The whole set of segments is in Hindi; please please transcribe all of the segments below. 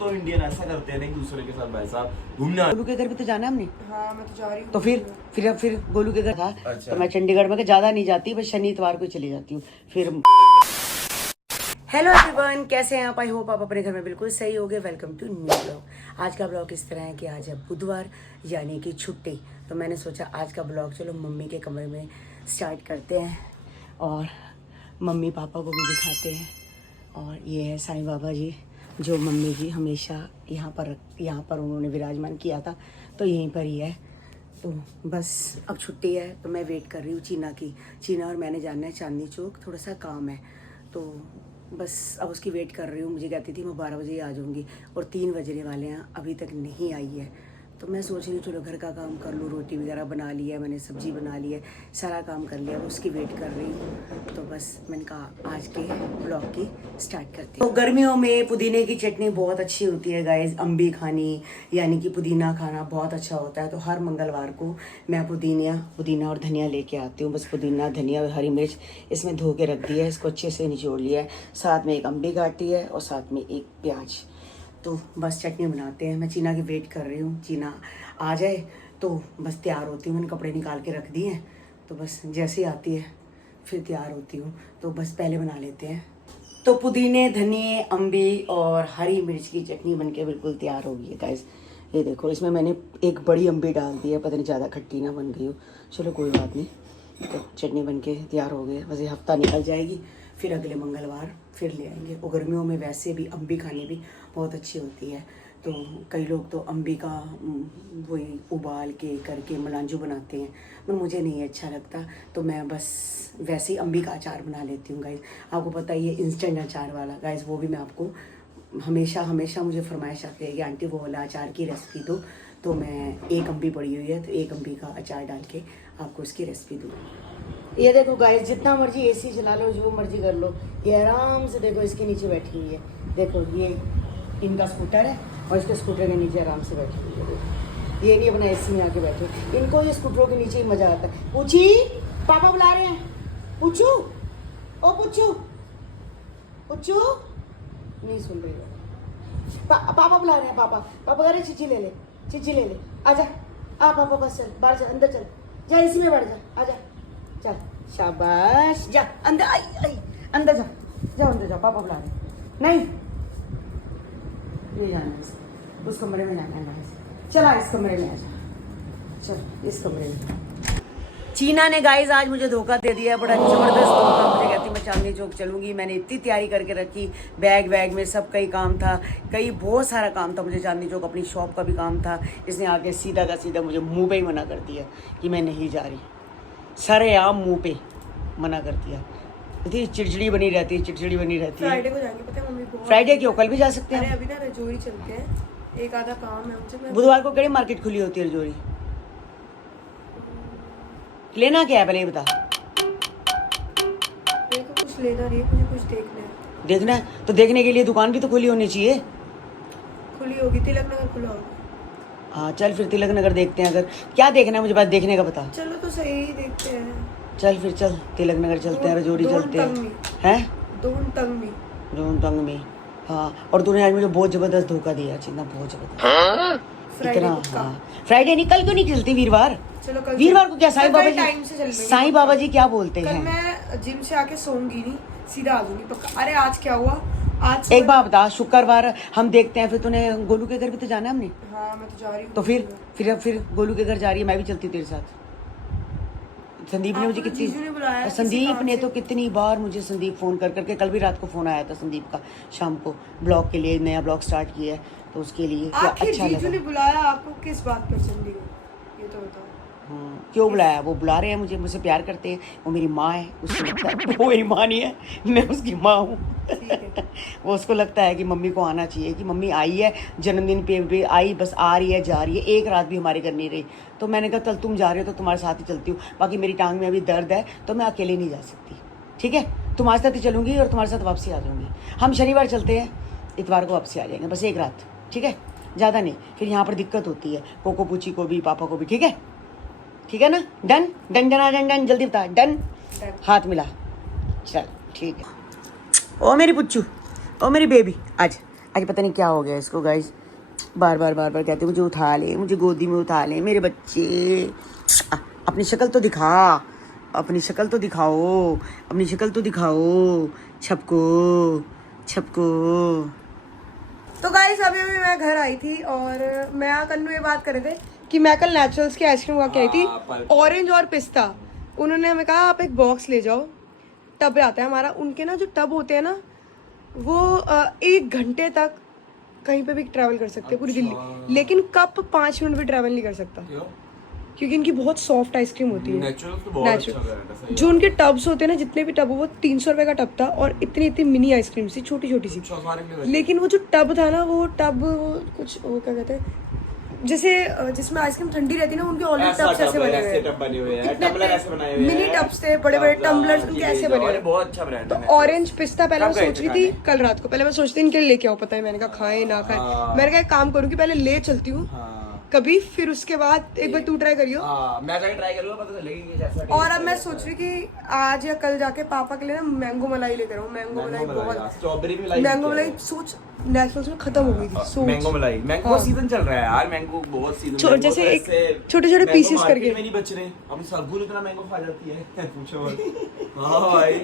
तो इंडियन ऐसा करते हैं ना एक दूसरे के साथ भाई साहब घूमने। गोलू के घर भी तो जाना है हमने। हाँ मैं तो जा रही हूँ। तो फिर गोलू के घर था। अच्छा। तो मैं चंडीगढ़ में ज्यादा नहीं जाती, बस शनि इतवार को चली जाती हूँ फिर। हेलो एवरीवन, कैसे हैं आप? आई होप आप अपने घर में बिल्कुल सही होगे। Welcome to new blog. आज का ब्लॉग इस तरह है कि आज है बुधवार यानी कि छुट्टी। तो मैंने सोचा आज का ब्लॉग चलो मम्मी के कमरे में स्टार्ट करते हैं और मम्मी पापा को भी दिखाते हैं। और ये है साईं बाबा जी जो मम्मी जी हमेशा यहाँ पर उन्होंने विराजमान किया था, तो यहीं पर ही है। तो बस अब छुट्टी है तो मैं वेट कर रही हूँ चीना की। चीना और मैंने जाना है चांदनी चौक, थोड़ा सा काम है तो बस अब उसकी वेट कर रही हूँ। मुझे कहती थी मैं 12 बजे ही आ जाऊँगी और 3 बजने वाले हैं, अभी तक नहीं आई है। तो मैं सोच रही हूँ चलो घर का काम कर लूँ, रोटी वगैरह बना ली है मैंने, सब्जी बना ली है, सारा काम कर लिया, उसकी वेट कर रही हूँ। तो बस मैंने कहा आज के ब्लॉग की स्टार्ट करती हूँ। तो गर्मियों में पुदीने की चटनी बहुत अच्छी होती है गाइज। अम्बी खानी यानी कि पुदीना खाना बहुत अच्छा होता है। तो हर मंगलवार को मैं पुदीना और धनिया लेके आती हूँ। बस पुदीना, धनिया और हरी मिर्च इसमें धो के रख दिया है, इसको अच्छे से निचोड़ लिया है, साथ में एक अम्बी काटी है और साथ में एक प्याज। तो बस चटनी बनाते हैं। मैं चीना की वेट कर रही हूँ, चीना आ जाए तो बस तैयार होती हूँ। मैंने कपड़े निकाल के रख दिए हैं, तो बस जैसे ही आती है फिर तैयार होती हूँ। तो बस पहले बना लेते हैं। तो पुदीने, धनिए, अम्बी और हरी मिर्च की चटनी बनके बिल्कुल तैयार हो गई है गाइस। ये देखो, इसमें मैंने एक बड़ी अम्बी डाल दी है, पता नहीं ज़्यादा खट्टी ना बन गई हो, चलो कोई बात नहीं। तो चटनी बनके तैयार हो गई, बस ये हफ्ता निकल जाएगी, फिर अगले मंगलवार फिर ले आएंगे। और गर्मियों में वैसे भी अम्बी खानी भी बहुत अच्छी होती है। तो कई लोग तो अम्बी का वही उबाल के करके मलांजू बनाते हैं, पर मुझे नहीं अच्छा लगता। तो मैं बस वैसे ही अम्बी का अचार बना लेती हूँ गाइस। आपको पता ही है इंस्टेंट अचार वाला गाइस, वो भी मैं आपको हमेशा मुझे फरमाइश आती है कि आंटी वो वाला अचार की रेसिपी दो। तो मैं एक अम्बी पड़ी हुई है तो एक अम्बी का अचार डाल के आपको उसकी रेसिपी दूँ। ये देखो गाइस, जितना मर्जी एसी चला लो, जो मर्जी कर लो, ये आराम से देखो इसके नीचे बैठी हुई है। देखो ये इनका स्कूटर है और इसके स्कूटर के नीचे आराम से बैठी हुई है। देखो ये नहीं अपना एसी में आके बैठे, इनको ये स्कूटरों के नीचे ही मजा आता है। पूछी पापा बुला रहे हैं, पूछू ओ पूछू पूछू, नहीं सुन रही है। पापा बुला रहे हैं, पापा कह रहे चिच्ची ले ले, आजा आ पापा, बस चल बाहर जा, अंदर चल जा, इसी में बैठ जा, आजा चल, शाबाश, जा अंदर, आई अंदर जा अंदर जा, पापा बुला रहे। नहीं ये जाना है, उस कमरे में जाना है। चला इस कमरे में आजा, चल इस कमरे में। चीना ने गाइस आज मुझे धोखा दे दिया है, बड़ा जबरदस्त धोखा। मुझे कहती मैं चांदनी चौक चलूंगी, मैंने इतनी तैयारी करके रखी, बैग में सब कई काम था, बहुत सारा काम था मुझे चांदनी चौक, अपनी शॉप का भी काम था। इसने आके सीधा का सीधा मुझे मुंह पे ही मना कर दिया कि मैं नहीं जा रही, सरेआम मुंह पे मना कर दिया। इतनी चिड़चिड़ी बनी रहती है। फ्राइडे को जाएंगे, पता है मम्मी को। फ्राइडे क्यों, कल भी जा सकते अरे हैं। अभी ना रजौरी चलते हैं, एक आधा काम है मुझे। बुधवार को कड़ी मार्केट खुली होती है रजौरी। लेना क्या है पहले ये बता। मेरे को कुछ लेना नहीं है, मुझे कुछ देखना है। तो देखने के लिए दुकान भी तो खुली होनी चाहिए। खुली होगी, तिलक नगर खुला होगा। हाँ चल फिर तिलक नगर देखते हैं। अगर क्या देखना है मुझे बस देखने का बता। चलो तो सही ही देखते हैं। चल फिर चल तिलक नगर चलते हैं, रजौरी चलते हैं। दोन तंग में। हाँ, और तूने आज मुझे बहुत जबरदस्त धोखा दिया चिन्ना, बहुत जबरदस्त। इतना हाँ, फ्राइडे नहीं, कल क्यों नहीं चलती? वीरवार। चलो कल वीरवार को क्या साईं बाबा जी क्या बोलते हैं? मैं जिम से आके सोऊंगी नहीं, सीधा आ जाऊंगी पक्का। अरे आज क्या हुआ, आज एक बात बता, शुक्रवार हम देखते हैं, फिर तूने गोलू के घर भी तो जाना है हमने। हाँ मैं तो जा रही हूँ। तो फिर गोलू के घर जा रही है, मैं भी चलती तेरे साथ। संदीप ने मुझे संदीप ने तो कितनी बार मुझे संदीप फोन कर करके, कल भी रात को फोन आया था संदीप का, शाम को ब्लॉग के लिए, नया ब्लॉग स्टार्ट किया है तो उसके लिए क्या अच्छा लगा। जीजू ने बुलाया आपको किस बात पर चंडीगढ़, ये तो बताओ। क्यों बुलाया? वो बुला रहे हैं मुझसे प्यार करते हैं, वो मेरी माँ है, उसको लगता है वो मेरी माँ नहीं है, मैं उसकी माँ हूँ। वो उसको लगता है कि मम्मी को आना चाहिए, कि मम्मी आई है जन्मदिन पे भी आई, बस आ रही है जा रही है, एक रात भी हमारे घर नहीं रही। तो मैंने कहा चल तुम जा रहे हो तो तुम्हारे साथ ही चलती हूँ, बाकी मेरी टांग में अभी दर्द है तो मैं अकेले नहीं जा सकती, ठीक है? तुम्हारे साथ ही चलूँगी और तुम्हारे साथ वापसी आ जाऊँगी। हम शनिवार चलते हैं, इतवार को वापसी आ जाएंगे, बस एक रात, ठीक है? ज़्यादा नहीं, फिर यहाँ पर दिक्कत होती है कोको पूची को भी, पापा को भी, ठीक है ना? Done done done done done, जल्दी बता। डन, हाथ मिला, चल ठीक है। ओ मेरी पुच्चू, ओ मेरी बेबी, आज आज पता नहीं क्या हो गया इसको गाइस, बार बार कहते मुझे उठा ले, मुझे गोदी में उठा ले मेरे बच्चे। अपनी शक्ल तो दिखा, अपनी शक्ल तो दिखाओ, अपनी शक्ल तो दिखाओ, छपको छपको। तो गाइस अभी मैं घर आई थी और मैं कन्नू ये बात कर रहे थे कि मैं कल नेचुरल्स की आइसक्रीम खा के आई थी, ऑरेंज और पिस्ता। उन्होंने हमें कहा आप एक बॉक्स ले जाओ, टब आता है हमारा। उनके ना जो टब होते हैं ना वो 1 घंटे तक कहीं पे भी ट्रैवल कर सकते हैं पूरी दिल्ली, लेकिन कप 5 मिनट भी ट्रैवल नहीं कर सकता क्योंकि इनकी बहुत सॉफ्ट आइसक्रीम होती है। नेचुरल जो उनके टब्स होते हैं ना, जितने भी टब, वो 300 रुपए का टब था और इतनी इतनी मिनी आइसक्रीम सी, छोटी छोटी सी। लेकिन वो जो टब था ना, वो टब कुछ वो क्या कहते हैं, जैसे जिसमें आइसक्रीम ठंडी रहती है ना, उनके ऑलरेडी टब्स ऐसे बने हुए हैं, मिनी टब्स थे, बड़े बड़े टम्बलर्स उनके ऐसे बने हुए। बहुत अच्छा ब्रांड है। तो ऑरेंज पिस्ता पहले मैं सोच रही थी कल रात को, पहले मैं सोचती इनके लिए लेके आओ, पता है मैंने कहा खाए ना खाए, मैंने कहा एक काम करूँ कि पहले ले चलती हूँ कभी, फिर उसके बाद एक बार तू ट्राई करियो। मैं जाके ट्राई करूंगा, पता चलेगी कैसा। और अब मैं सोच रही कि आज या कल जाके पापा के लिए ना मैंगो मलाई लेकर आऊँ। मैंगो मलाई बहुत, स्ट्रॉबेरी मलाई, मैंगो मलाई सोच नेचुरल्स में खत्म हो गई थी। सोच मैंगो मलाई, मैंगो का सीजन चल रहा है यार, मैंगो बहुत सीजन। जैसे एक छोटे छोटे पीसेस करके नहीं बच रहे। अब सगुन इतना मैंगो खा जाती है पूछो मत। हां भाई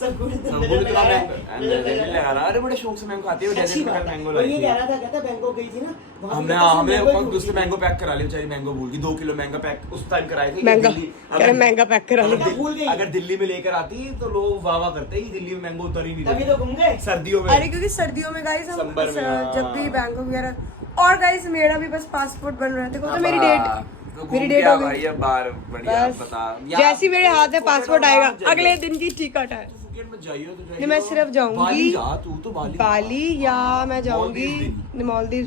सगुन इतना मैंगो लगा रहा, अरे बड़े शौक से मैंगो खाती है। डेजर्ट में मैंगो लाई, ये कह रहा था, कहता मैंगो गई थी ना, हमने दूसरे मैंगो पैक करा ली, बेचारी मैंगो भूल गई। 2 किलो मैंगो पैक उस टाइम कराए थे। महंगा पैक करा लिया। अगर दिल्ली में लेकर आती तो लोग वाह वाह करते ही, दिल्ली में मैंगो उतर ही नहीं तभी तो घूम गए सर्दियों में। अरे क्योंकि सर्दियों में गाइस हम जब भी बैंकॉक वगैरह, और गाइस मेरा भी बस पासपोर्ट बन रहा था, तो मेरी डेट हो गई है बार। बढ़िया बता, जैसे मेरे हाथ में पासपोर्ट आएगा अगले दिन की टिकट है। नहीं मैं सिर्फ जाऊंगी बाली, या मैं जाऊंगी मालदीव,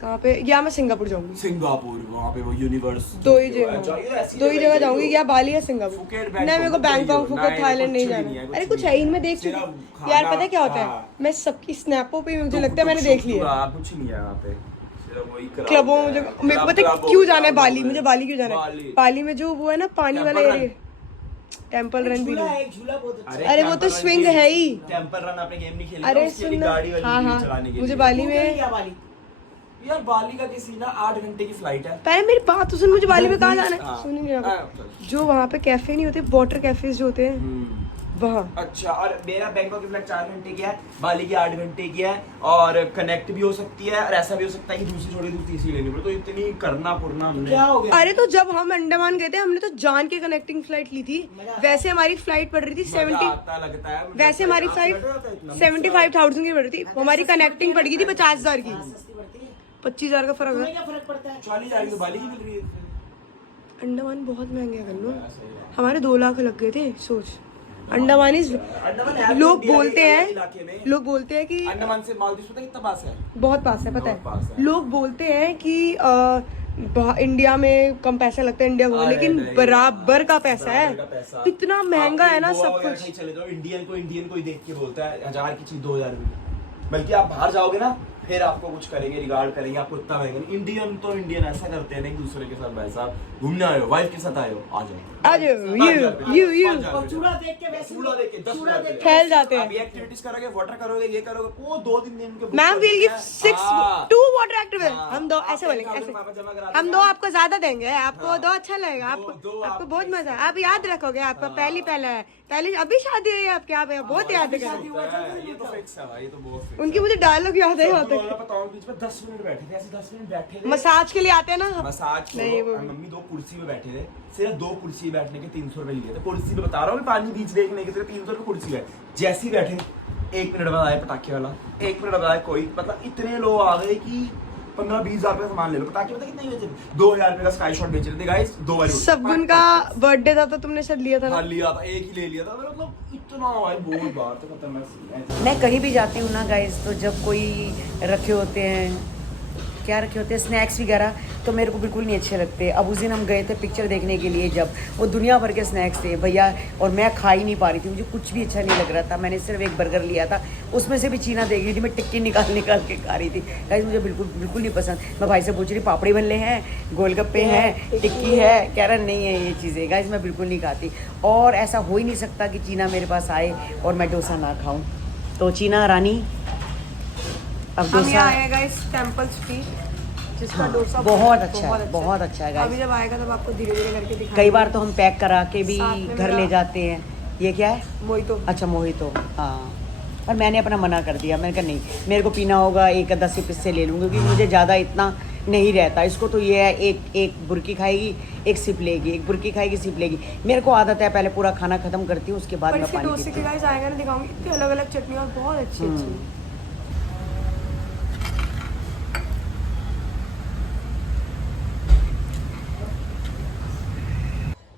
कहाँ पे, या मैं सिंगापुर जाऊंगी। सिंगापुर वहाँ पे वो यूनिवर्स, दो ही जगह जाऊंगी, या बाली या सिंगापुर। नहीं मेरे को बैंकॉक, फुकेट, थाईलैंड नहीं जाना। अरे कुछ है इनमें, देख चुकी यार, पता है क्या होता है, मैं सबकी स्नैपों पे मुझे लगता है मैंने देख लिया। कुछ नहीं है यहाँ पे, क्लबों में मेरे को पता है क्यों जाना है बाली, मुझे बाली क्यों जाना है। बाली में जो वो है ना पानी वाला एरिया, टेम्पल रन भी है। अरे वो तो स्विंग है ही। टेम्पल रन आपने गेम नहीं खेली? अरे सुन, हाँ मुझे बाली में, यार बाली का किसी ना 8 घंटे की फ्लाइट है। पहले मेरी बात तो सुन, मुझे बाली में कहाँ जाना है, सुन नहीं रहा। जो वहाँ पे कैफे नहीं होते, वाटर कैफेज जो होते हैं वहाँ। अच्छा, और मेरा बैंकॉक की फ्लाइट 4 घंटे की है, बाली की 8 घंटे की है, और कनेक्ट भी हो सकती है, और ऐसा भी हो सकता है कि दूसरी छोड़ी तीसरी लेनी पड़े। तो इतनी करना पुरना हमने क्या हो गया। अरे तो जब हम अंडमान गए थे, हमने तो जान के कनेक्टिंग फ्लाइट ली थी। वैसे हमारी फ्लाइट पड़ रही थी 70, लगता है वैसे हमारी फ्लाइट 75,000 की पड़ रही थी, हमारी कनेक्टिंग पड़ गई थी 50,000 की। 25,000 का फर्क है। 40,000 तो बाली की मिल रही है। अंडमान बहुत महंगे है कन्नू, हमारे 2 लाख लग गए थे। सोच, अंडमान लोग बोलते हैं कि अंडमान से मालदीव पता कितना पास है? बहुत पास है, पता है। लोग बोलते हैं कि इंडिया में कम पैसा लगता है इंडिया को, लेकिन बराबर का पैसा है। इतना महंगा है ना सब कुछ। चले जाओ, इंडियन को ही देख के बोलता है 1000 की चीज 2000 में। बल्कि आप बाहर जाओगे ना, फिर आपको कुछ करेंगे, रिगार्ड करेंगे, आपको इतना महंगा। इंडियन तो इंडियन ऐसा करते हैं ना, एक दूसरे के साथ। भाई साहब घूमने आए हो, वाइफ के साथ आए हो, आ जाओ यू चूड़ा देख के वैसे चूड़ा देख के 10 फैल जाते हैं। अभी एक्टिविटीज करोगे, वाटर करोगे, ये करोगे, वो 2-3 दिन के ma'am will give 2 water activity. हम 2 ऐसे बोलेंगे, ऐसे हम 2 आपको ज्यादा देंगे, आपको 2 अच्छा लगेगा, आपको बहुत मजा है, आप याद रखोगे। आपका पहला है, पहली अभी शादी हुई है आपके, आप बहुत याद करेंगे। ये तो फिक्स है भाई, ये तो बहुत। उनकी मुझे डायलॉग याद है। यहाँ बताओ, बीच में 10 मिनट बैठे थे, ऐसे 10 मिनट बैठे थे, मसाज के लिए आते हैं ना, मसाज नहीं वो मम्मी 2 कुर्सी में बैठे थे, सिर्फ 2 कुर्सी बैठने के 300 रुपए लिए थे। कुर्सी पे बता रहा हूँ, पानी बीच देखने के सिर्फ 300 रुपए कुर्सी है। जैसे ही बैठे 1 मिनट बाद आए पटाखे वाला, 1 मिनट बाद आए कोई, मतलब इतने लोग आ गए कि 15-20 हजार का सामान ले लो। पटाखे पता कितने बेचे? 2000 रुपए का स्काई शॉट बेच रहे थे गाइस। 2 बार सबगुन का बर्थडे था तो तुमने शायद लिया था ना? लिया था, एक ही ले लिया था। मतलब इतना भाई बहुत बार तो खतरनाक सीन है। मैं कहीं भी जाती हूँ ना गाइस, तो जब कोई रखे होते हैं, क्या रखे होते हैं, स्नैक्स वगैरह, तो मेरे को बिल्कुल नहीं अच्छे लगते। अब उस दिन हम गए थे पिक्चर देखने के लिए, जब वो दुनिया भर के स्नैक्स थे भैया, और मैं खा ही नहीं पा रही थी, मुझे कुछ भी अच्छा नहीं लग रहा था। मैंने सिर्फ एक बर्गर लिया था, उसमें से भी चीना देख रही थी, मैं टिक्की निकाल के खा रही थी। गाइस मुझे बिल्कुल नहीं पसंद। मैं भाई से पूछ रही, पापड़ी बल्ले हैं, गोलगप्पे हैं, टिक्की है, कह रहा नहीं है ये चीज़ें। गाइस मैं बिल्कुल नहीं खाती, और ऐसा हो ही नहीं सकता कि चीना मेरे पास आए और मैं डोसा ना खाऊँ। तो चीना रानी अब हम डोसा यहाँ आए गाइस टेंपल स्ट्रीट, जिसका हाँ, डोसा बहुत अच्छा है, बहुत अच्छा है अभी गाइस। जब आएगा तब आपको धीरे धीरे करके दिखाएंगे। कई बार तो हम पैक करा के भी साथ में घर मेरा- ले जाते हैं। ये क्या है? मोहितो। अच्छा मोहितो, हाँ। और मैंने अपना मना कर दिया, मैंने कहा नहीं, मेरे को पीना होगा एक आधा सिप इससे ले लूँगी, क्योंकि मुझे ज़्यादा इतना नहीं रहता। इसको तो ये है एक बुर्की खाएगी, एक सिप लेगी, एक बुर्की खाएगी, सिप लेगी। मेरे को आदत है पहले पूरा खाना खत्म करती हूँ, उसके बाद पर मैं इसके पानी डोसे पीती के हूँ। गाइस आएगा ना, दिखाऊंगी इतनी अलग अलग चटनी और बहुत अच्छी अच्छी।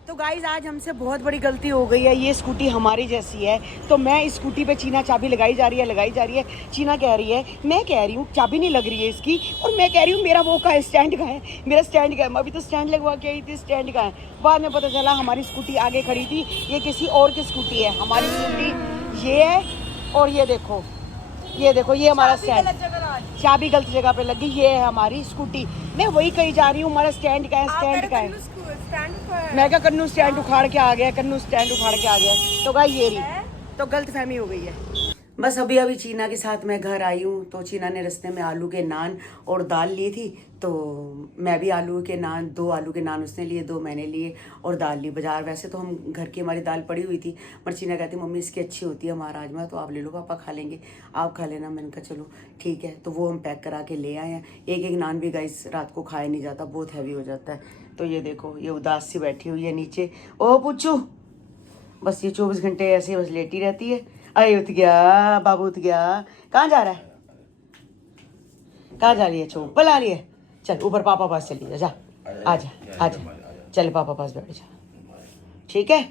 तो गाइज आज हमसे बहुत बड़ी गलती हो गई है। ये स्कूटी हमारी जैसी है, तो मैं इस स्कूटी पे चीना चाबी लगाई जा रही है। चीना कह रही है, मैं कह रही हूँ चाबी नहीं लग रही है इसकी, और मैं कह रही हूँ मेरा वो का है, स्टैंड का है, मेरा स्टैंड का है। मैं अभी तो स्टैंड लगवा के आई थी, स्टैंड का है। बाद में पता चला हमारी स्कूटी आगे खड़ी थी, ये किसी और की स्कूटी है। हमारी स्कूटी ये है, और ये देखो ये हमारा स्टैंड। चाबी गलत जगह पे लगी, ये है हमारी स्कूटी। मैं वही कही जा रही हूँ, हमारा स्टैंड का है, स्टैंड का है। मैं क्या कन्नू स्टैंड उखाड़ के आ गया, तो गाइस ये रही, तो गलत फहमी हो गई है। बस अभी चीना के साथ मैं घर आई हूँ, तो चीना ने रास्ते में आलू के नान और दाल ली थी, तो मैं भी आलू के नान, 2 आलू के नान उसने लिए, 2 मैंने लिए, और दाल ली। बाजार वैसे तो हम घर की हमारी दाल पड़ी हुई थी, पर चीना कहती मम्मी इसकी अच्छी होती है हमारा राजमा, तो आप ले लो पापा, खा लेंगे, आप खा लेना। मैंने कहा चलो ठीक है, तो वो हम पैक करा के ले आए हैं। एक नान भी गाइस रात को खाया नहीं जाता, बहुत हैवी हो जाता है। तो ये देखो, ये उदास सी बैठी हुई है नीचे। ओ पुच्छू, बस ये 24 घंटे ऐसे बस लेटी रहती है। अरे उठ गया बाबू, उठ गया। कहाँ जा रहा है, कहाँ जा रही है? चोपल आ रही है। चल ऊपर पापा पास चली जा, आजा, चल पापा पास बैठ जा, ठीक है?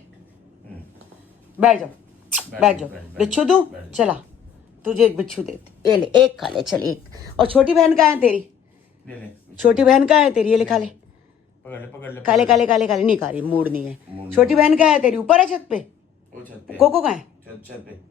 बैठ जाओ। बिच्छू दूं? चला, तुझे एक बिच्छू देती, ये ले, एक खा ले, चल एक। और छोटी बहन कहाँ है तेरी? छोटी बहन कहाँ है तेरी? ये ले, खा ले। काले नहीं खा रही, मूड नहीं है। छोटी बहन कहाँ है तेरी? ऊपर है छत पे। कोको कहाँ है? छत पे।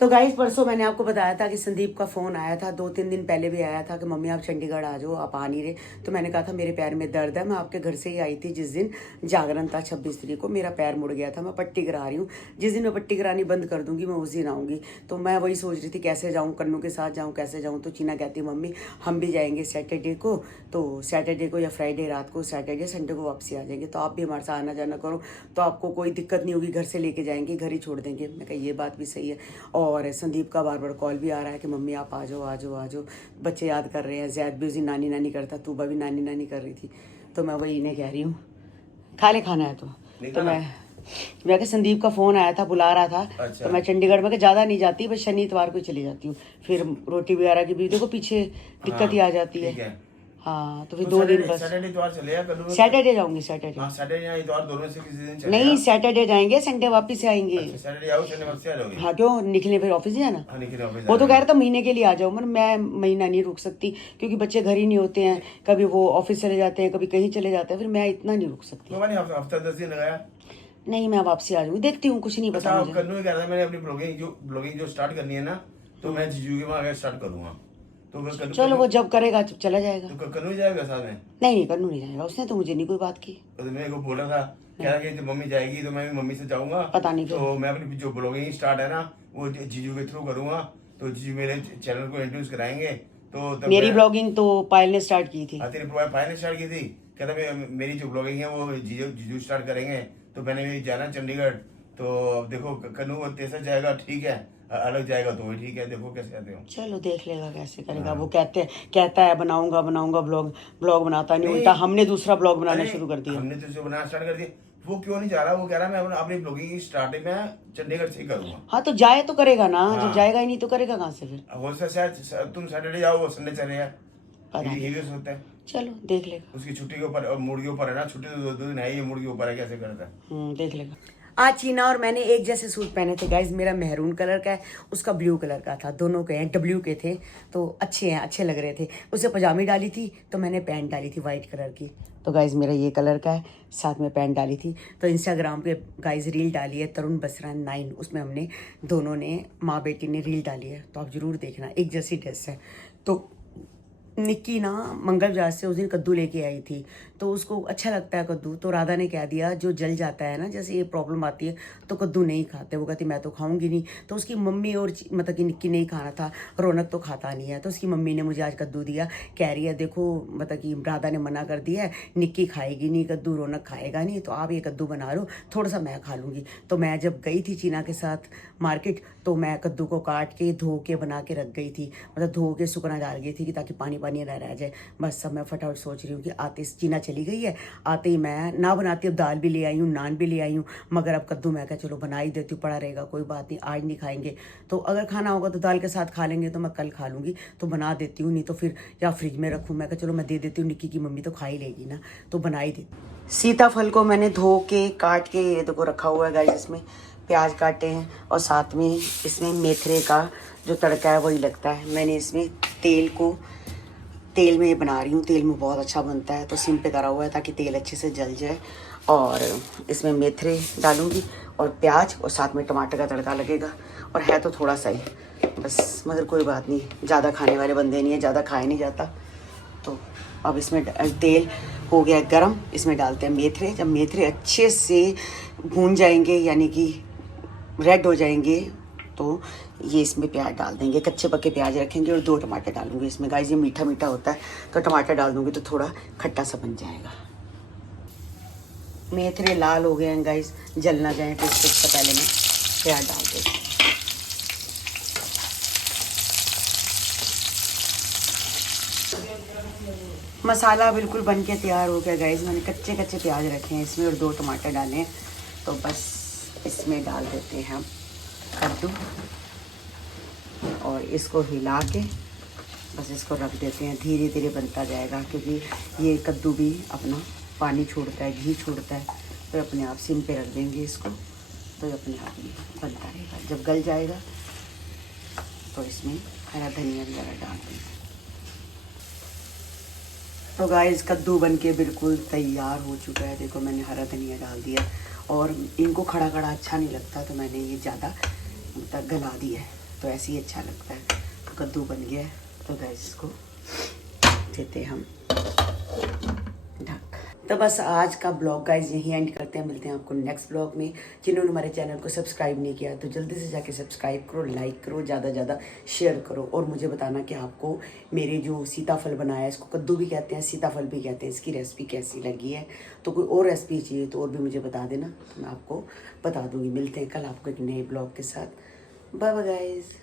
तो गाइस परसों मैंने आपको बताया था कि संदीप का फ़ोन आया था, 2-3 दिन पहले भी आया था कि मम्मी आप चंडीगढ़ आ जाओ, आप आ नहीं रहे। तो मैंने कहा था मेरे पैर में दर्द है। मैं आपके घर से ही आई थी जिस दिन जागरण था 26 तारीख को, मेरा पैर मुड़ गया था, मैं पट्टी करा रही हूँ। जिस दिन मैं पट्टी करानी बंद कर दूंगी मैं उस दिन आऊँगी। तो मैं वही सोच रही थी कैसे जाऊँ, कन्नू के साथ जाऊँ, कैसे जाऊँ। तो चीना कहती मम्मी हम भी जाएंगे सैटरडे को, तो सैटरडे को या फ्राइडे रात को, सैटरडे संडे को वापसी आ जाएंगे, तो आप भी हमारे साथ आना जाना करो, तो आपको कोई दिक्कत नहीं होगी, घर से लेके जाएंगे, घर ही छोड़ देंगे। मैं कहा ये बात भी सही है। और संदीप का बार बार कॉल भी आ रहा है कि मम्मी आप आ जाओ, बच्चे याद कर रहे हैं। जैद भी उसी नानी नानी करता, तूबा भी नानी नानी कर रही थी। तो मैं वही इन्हें कह रही हूँ खा ले, खाना है तो मैं संदीप का फ़ोन आया था, बुला रहा था। अच्छा। तो मैं चंडीगढ़ में ज़्यादा नहीं जाती, बस शनि इतवार को चली जाती हूँ। फिर रोटी वगैरह की भी देखो पीछे दिक्कत ही आ जाती है। हाँ, तो फिर 2 दिन बस। सैटरडे जाऊंगी, सैटरडे नहीं, सैटरडे जाएंगे, संडे वापस आएंगे। हाँ क्यों, निकले फिर ऑफिस जाना। वो तो कह रहा था महीने के लिए आ जाओ, मैं महीना नहीं रुक सकती, क्योंकि बच्चे घर ही नहीं होते हैं, कभी वो ऑफिस चले जाते हैं, कभी कहीं चले जाते हैं, फिर मैं इतना नहीं रुक सकती। हफ्ता 10 दिन लगाया नहीं, मैं वापसी आ जाऊंगी, देखती हूँ, कुछ नहीं पता मुझे। मैंने अपनी ब्लॉगिंग जो स्टार्ट करनी है ना, तो मैं जीजू के वहाँ स्टार्ट करूंगा। तो चलो वो जब करेगा चला जाएगा। तो कन्नू जाएगा साथ में? नहीं कन्नू नहीं जाएगा, उसने तो मुझे नहीं कोई बात की। तो मेरे को बोला था, कह रहा कि जब मम्मी जाएगी तो मैं भी मम्मी से जाऊंगा, पता नहीं तो मैं अपनी जो ब्लॉगिंग स्टार्ट है ना वो जीजू के थ्रू करूंगा, तो जीजू मेरे चैनल को इंट्रोड्यूस कराएंगे। तो मेरी ब्लॉगिंग तो पायल ने स्टार्ट की थी। तेरी पायल ने स्टार्ट की थी, कहता मेरी जो ब्लॉगिंग है वो जीजू स्टार्ट करेंगे, तो मैंने भी जाना चंडीगढ़। तो देखो कन्नू तेसर जाएगा ठीक है, अलग जाएगा तो ठीक है, देखो कैसे कहते हो। चलो देख लेगा कैसे करेगा। वो कहता है बनाऊंगा ब्लॉग बनाता नहीं, उल्टा हमने दूसरा ब्लॉग बनाना शुरू कर दिया। हमने तो बनाना स्टार्ट कर दिया, वो क्यों नहीं जा रहा? वो कह रहा मैं अपनी ब्लॉगिंग स्टार्टिंग में चंडीगढ़ से ही करूंगा। हाँ तो जाए तो करेगा ना, जब जाएगा ही नहीं तो करेगा कहाँ से फिर? हो सकता तुम सैटरडे जाओ, वो संडे चले यार, ये भी हो सकता है। चलो देख लेगा, उसकी छुट्टी के ऊपर और मूड के ऊपर है ना, छुट्टी तो 2 दिन है, ये मूड के ऊपर है, कैसे करता है। देख लेगा। आज चीना और मैंने एक जैसे सूट पहने थे गाइज, मेरा मैरून कलर का है, उसका ब्लू कलर का था, दोनों के हैं, डब्ल्यू के थे, तो अच्छे लग रहे थे। उसे पजामी डाली थी, तो मैंने पैंट डाली थी वाइट कलर की। तो गाइज मेरा ये कलर का है, साथ में पैंट डाली थी। तो इंस्टाग्राम पे गाइज रील डाली है तरुण बसरा 9, उसमें हमने दोनों ने माँ बेटी ने रील डाली है, तो आप ज़रूर देखना, एक जैसी ड्रेस है। तो निक्की ना मंगल बाजार से उस दिन कद्दू लेके आई थी, तो उसको अच्छा लगता है कद्दू, तो राधा ने कह दिया जो जल जाता है ना, जैसे ये प्रॉब्लम आती है तो कद्दू नहीं खाते। वो कहती मैं तो खाऊंगी नहीं, तो उसकी मम्मी और मतलब कि निक्की नहीं खाना था, रौनक तो खाता नहीं है, तो उसकी मम्मी ने मुझे आज कद्दू दिया। कह रही है देखो मतलब कि राधा ने मना कर दिया है, निक्की खाएगी नहीं कद्दू, रौनक खाएगा नहीं, तो आप ये कद्दू बना लो, थोड़ा सा मैं खा लूँगी। तो मैं जब गई थी चीना के साथ मार्केट, तो मैं कद्दू को काट के धो के बना के रख गई थी, मतलब धो के सुखना डाल गई थी कि ताकि पानी पानी ना रह जाए। बस सब मैं फटाफट सोच रही हूँ कि आते चीना चली गई है, आते ही मैं ना बनाती, अब दाल भी ले आई हूँ, नान भी ले आई हूँ, मगर अब कद्दू मैं क्या चलो बना ही देती हूँ, पड़ा रहेगा कोई बात नहीं, आज नहीं खाएंगे तो अगर खाना होगा तो दाल के साथ खा लेंगे, तो मैं कल खा लूँगी, तो बना देती हूँ, नहीं तो फिर या फ्रिज में रखूँ। मैं क्या चलो मैं दे देती हूँ, निक्की की मम्मी तो खा ही लेगी ना, तो बना ही देती। सीताफल को मैंने धो के काट के ये देखो रखा हुआ है गाइस, इसमें प्याज काटे हैं और साथ में इसमें मेथरे का जो तड़का है वही लगता है। मैंने इसमें तेल में बना रही हूँ, तेल में बहुत अच्छा बनता है, तो सिम पे करा हुआ है ताकि तेल अच्छे से जल जाए। और इसमें मेथरे डालूंगी और प्याज और साथ में टमाटर का तड़का लगेगा, और है तो थोड़ा सा ही बस, मगर कोई बात नहीं, ज़्यादा खाने वाले बंदे नहीं है, ज़्यादा खाया नहीं जाता। तो अब इसमें तेल हो गया गरम, इसमें डालते हैं मेथरे। जब मेथरे अच्छे से भून जाएंगे यानी कि रेड हो जाएंगे, तो ये इसमें प्याज डाल देंगे, कच्चे पक्के प्याज रखेंगे और 2 टमाटर डालूंगी इसमें। गाइस ये मीठा मीठा होता है, तो टमाटर डाल दूंगी तो थोड़ा खट्टा सा बन जाएगा। मेथरे लाल हो गए हैं गाइस, जल ना जाए तो इससे पहले मैं प्याज डाल देती हूँ। मसाला बिल्कुल बन के तैयार हो गया गाइस। मैंने कच्चे कच्चे प्याज रखे हैं इसमें और 2 टमाटर डाले हैं, तो बस इसमें डाल देते हैं हम कद्दू और इसको हिला के बस इसको रख देते हैं। धीरे धीरे बनता जाएगा, क्योंकि ये कद्दू भी अपना पानी छोड़ता है, घी छोड़ता है, तो अपने आप सिम पे रख देंगे इसको, तो अपने आप ही बनता रहेगा। जब गल जाएगा तो इसमें हरा धनिया वगैरह डाल देंगे। तो गाइस कद्दू बन के बिल्कुल तैयार हो चुका है। देखो मैंने हरा धनिया डाल दिया, और इनको खड़ा खड़ा अच्छा नहीं लगता, तो मैंने ये ज़्यादा मतलब गला दिया है, तो ऐसे ही अच्छा लगता है। तो कद्दू बन गया है, तो गाइस इसको देते हम ढक। तो बस आज का ब्लॉग गाइस यहीं एंड करते हैं, मिलते हैं आपको नेक्स्ट ब्लॉग में। जिन्होंने हमारे चैनल को सब्सक्राइब नहीं किया तो जल्दी से जाके सब्सक्राइब करो, लाइक करो, ज़्यादा ज़्यादा शेयर करो, और मुझे बताना कि आपको मेरे जो सीताफल बनाया है, इसको कद्दू भी कहते हैं, सीताफल भी कहते हैं, इसकी रेसिपी कैसी लगी है। तो कोई और रेसिपी चाहिए तो और भी मुझे बता देना, तो मैं आपको बता दूँगी। मिलते हैं कल आपको एक नए ब्लॉग के साथ। Bye bye guys.